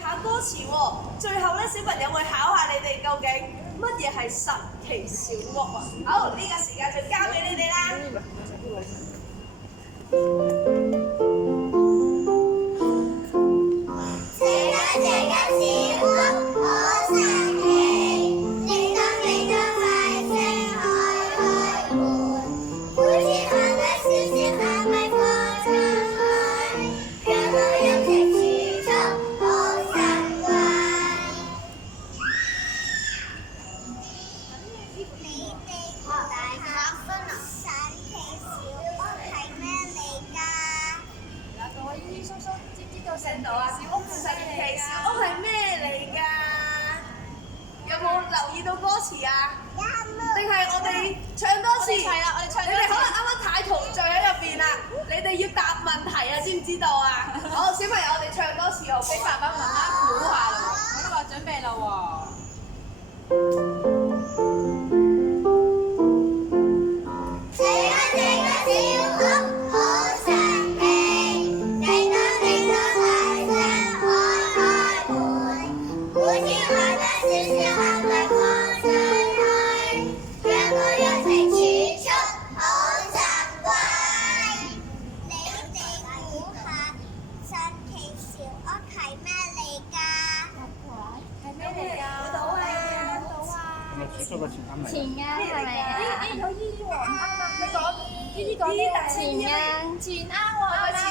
下歌詞喎，最後咧小朋友會考下你哋究竟乜嘢係神奇小屋啊？好，呢個時間就交俾你哋啦。神奇小屋係咩嚟㗎？有冇留意到歌詞啊？定係我哋唱多次？係啊，我哋唱多次。你哋可能啱啱太陶醉喺入邊啦，你哋要答問題啊，知唔知道啊？好，小朋友，我哋唱多次好。俾爸爸媽媽估下啦。我都話準備啦喎。錢罌係咪啊？有姨姨喎，啱啱你講姨姨講咩？錢罌喎，錢